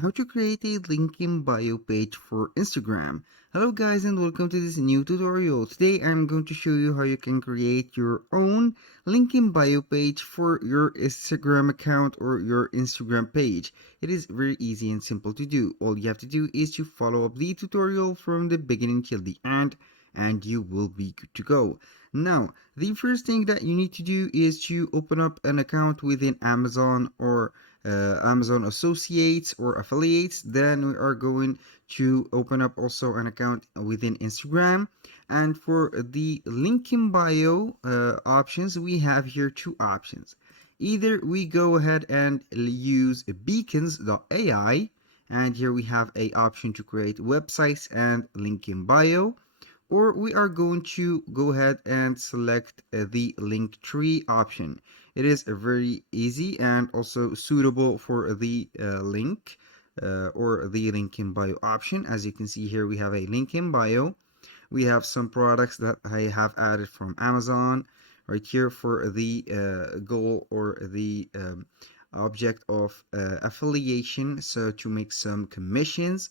how to create a link in bio page for Instagram. Hello guys and welcome to this new tutorial. Today I'm going to show you how you can create your own link in bio page for your Instagram account or your Instagram page. It is very easy and simple to do. All you have to do is to follow up the tutorial from the beginning till the end and you will be good to go. Now, the first thing that you need to do is to open up an account within Amazon or Amazon Associates or Affiliates. Then we are going to open up also an account within Instagram. And for the link in bio options, we have here two options. Either we go ahead and use beacons.ai, and here we have a option to create websites and link in bio, or we are going to go ahead and select the link tree option. It is very easy and also suitable for the link or the link in bio option. As you can see here, we have a link in bio. We have some products that I have added from Amazon right here for the goal or the object of affiliation, so to make some commissions.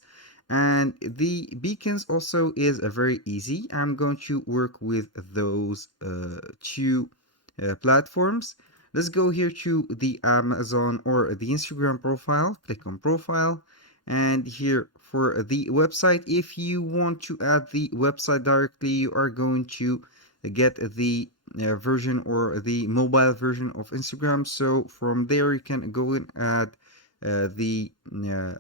And the beacons also is very easy. I'm going to work with those two platforms. Let's go here to the Amazon or the Instagram profile. Click on profile, and here for the website, if you want to add the website directly, you are going to get the version or the mobile version of Instagram. So from there you can go and add the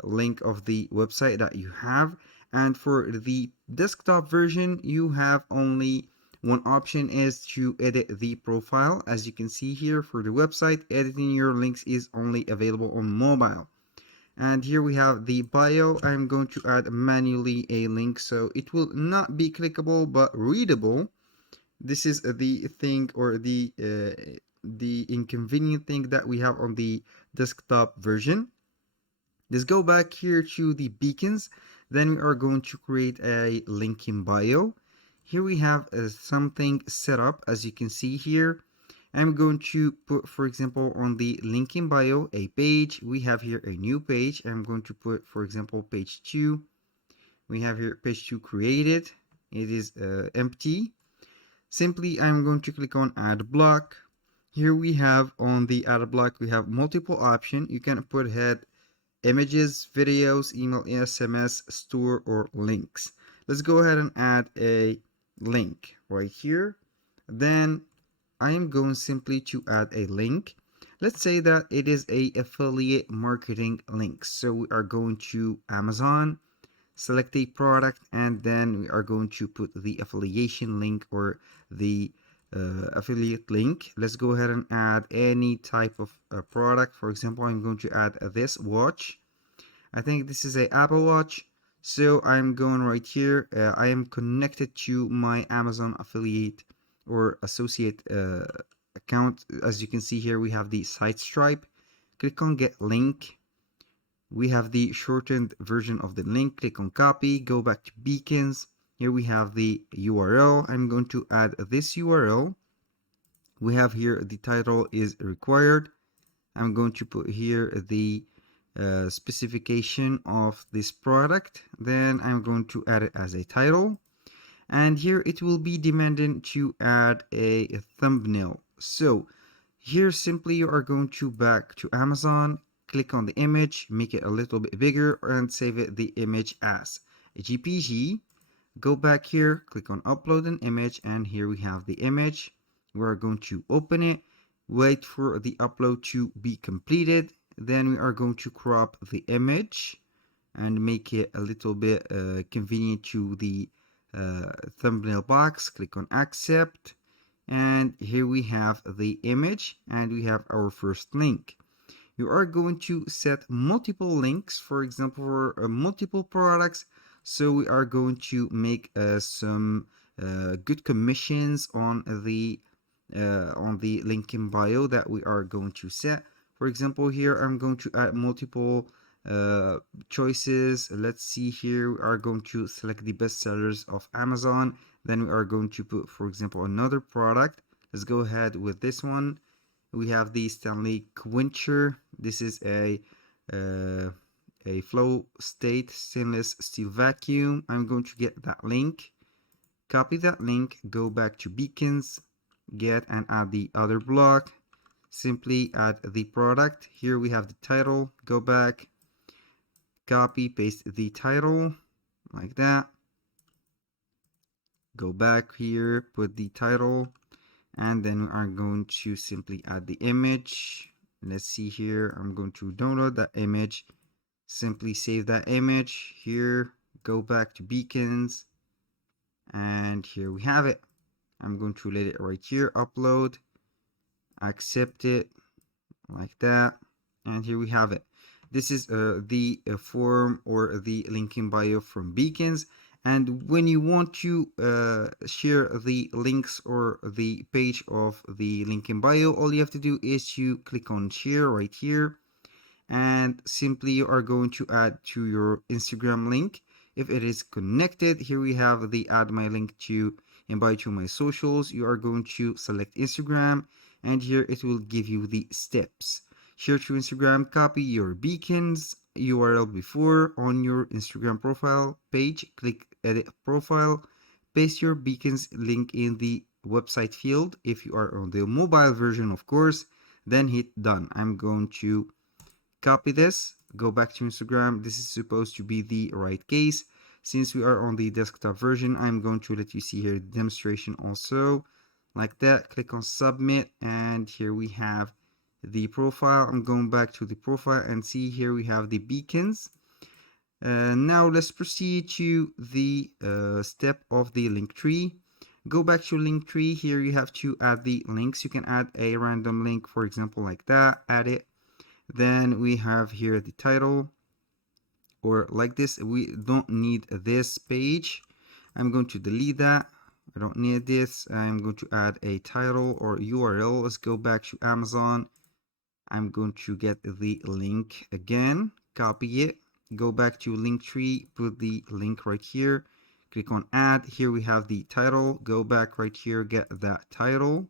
link of the website that you have. And for the desktop version, you have only one option, is to edit the profile. As you can see here, for the website, editing your links is only available on mobile. And here we have the bio. I'm going to add manually a link, so it will not be clickable but readable. This is the thing or the inconvenient thing that we have on the desktop version. Let's go back here to the beacons. Then we are going to create a link in bio. Here we have something set up. As you can see here, I'm going to put, for example, on the link in bio a page. We have here a new page. I'm going to put, for example, page 2. We have here page 2 created. It is empty. Simply, I'm going to click on add block. Here we have on the add block, we have multiple options. You can put head images, videos, email, SMS, store, or links. Let's go ahead and add a link right here. Then I am going simply to add a link. Let's say that it is a affiliate marketing link. So we are going to Amazon, select a product, and then we are going to put the affiliation link or the affiliate link. Let's go ahead and add any type of product. For example, I'm going to add this watch. I think this is a Apple Watch. So I'm going right here. I am connected to my Amazon affiliate or associate account. As you can see here, we have the site stripe. Click on get link. We have the shortened version of the link. Click on copy, go back to beacons. Here we have the URL. I'm going to add this URL. We have here the title is required. I'm going to put here the specification of this product. Then I'm going to add it as a title. And here it will be demanding to add a thumbnail. So here simply you are going to back to Amazon, click on the image, make it a little bit bigger, and save it the image as a JPG. Go back here, click on upload an image, and here we have the image. We're going to open it, wait for the upload to be completed. Then we are going to crop the image and make it a little bit convenient to the thumbnail box. Click on accept, and here we have the image and we have our first link. You are going to set multiple links, for example, for multiple products. So we are going to make some good commissions on the link in bio that we are going to set. For example, here I'm going to add multiple choices. Let's see here, we are going to select the best sellers of Amazon. Then we are going to put, for example, another product. Let's go ahead with this one. We have the Stanley Quencher. This is a a flow state stainless steel vacuum. I'm going to get that link, copy that link, go back to beacons, get and add the other block, simply add the product. Here we have the title, go back, copy, paste the title like that, go back here, put the title, and then we are going to simply add the image. Let's see here, I'm going to download that image, simply save that image here, go back to beacons, and here we have it. I'm going to let it right here, upload, accept it like that, and here we have it. This is the form or the link in bio from Beacons. And when you want to share the links or the page of the link in bio, all you have to do is you click on share right here, and simply you are going to add to your Instagram link if it is connected. Here we have the add my link to invite to my socials. You are going to select Instagram, and here it will give you the steps. Share to Instagram, copy your beacons URL before on your Instagram profile page, click edit profile, paste your beacons link in the website field if you are on the mobile version, of course, then hit done. I'm going to copy this, go back to Instagram. This is supposed to be the right case. Since we are on the desktop version, I'm going to let you see here the demonstration also like that. Click on submit, and here we have the profile. I'm going back to the profile and see here we have the beacons. Now let's proceed to the step of the link tree. Go back to link tree. Here you have to add the links. You can add a random link, for example, like that. Add it. Then we have here the title, or like this. We don't need this page. I'm going to delete that. I don't need this. I'm going to add a title or URL. Let's go back to Amazon. I'm going to get the link again, copy it, go back to Linktree, put the link right here, click on add. Here we have the title. Go back right here, get that title.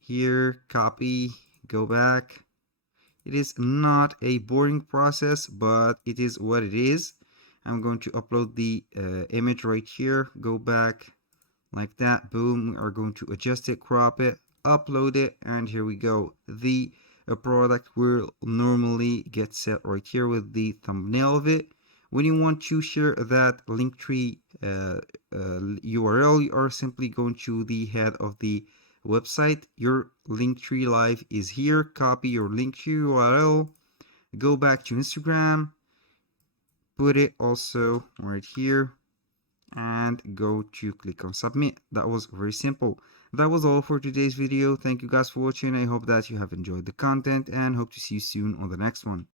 Here, copy, go back. It is not a boring process, but it is what it is. I'm going to upload the image right here. Go back like that. Boom. We are going to adjust it, crop it, upload it, and here we go. The product will normally get set right here with the thumbnail of it. When you want to share that Linktree URL, you are simply going to the head of the website. Your Linktree live is here. Copy your Linktree URL, go back to Instagram, put it also right here, and go to click on submit. That was very simple. That was all for today's video. Thank you guys for watching. I hope that you have enjoyed the content and hope to see you soon on the next one.